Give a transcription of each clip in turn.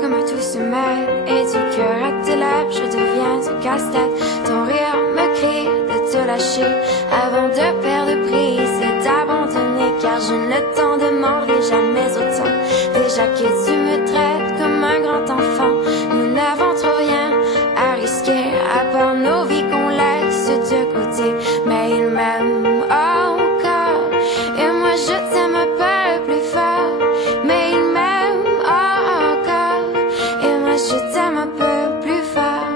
comme tout se mêle, et du cœur à tes lèvres, je deviens un casse-tête. Ton rire me crie de te lâcher avant de perdre prise et d'abandonner, car je ne t'en demanderai jamais autant. Déjà que tu me traites comme un grand enfant, nous n'avons trop rien à risquer, à part nos vies qu'on laisse de côté. Mais il m'aime encore, et moi je t'aime un peu plus fort. Mais il m'aime encore, et moi je t'aime un peu plus fort.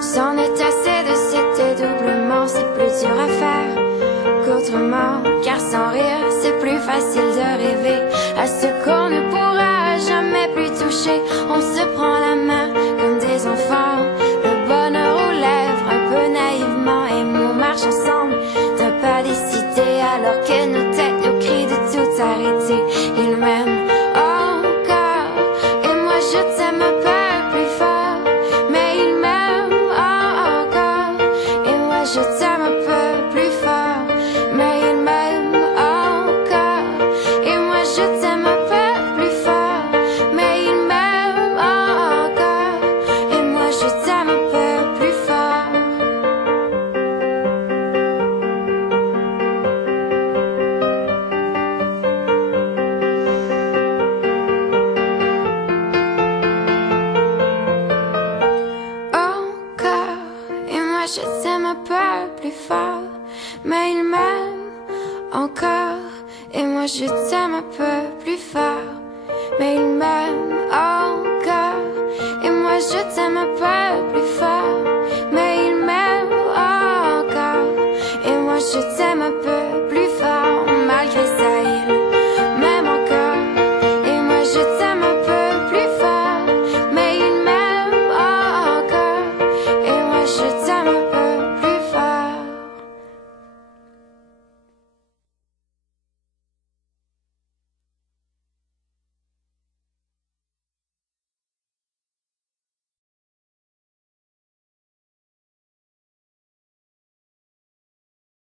C'en est assez de ces dédoublements, c'est plus dur à faire qu'autrement, car sans rire c'est plus facile de rêver à ce qu'on ne pourra jamais plus toucher. On se prend la main comme des enfants, le bonheur aux lèvres un peu naïvement, et on marche ensemble d'un pas décidé, alors que nos têtes nous crient de tout arrêter. Il m'aime encore, et moi je t'aime un peu plus fort. Mais il m'aime encore, et moi je t'aime un peu plus fort. Mais il m'aime encore, et moi je t'aime un peu plus fort. Mais il m'aime encore, et moi je t'aime un peu plus fort. Encore, et moi je t'aime un peu plus fort. Mais il m'aime encore, et moi je t'aime un peu plus fort. Mais il m'aime encore, et moi je t'aime un peu plus fort. Mais il m'aime encore, et moi je t'aime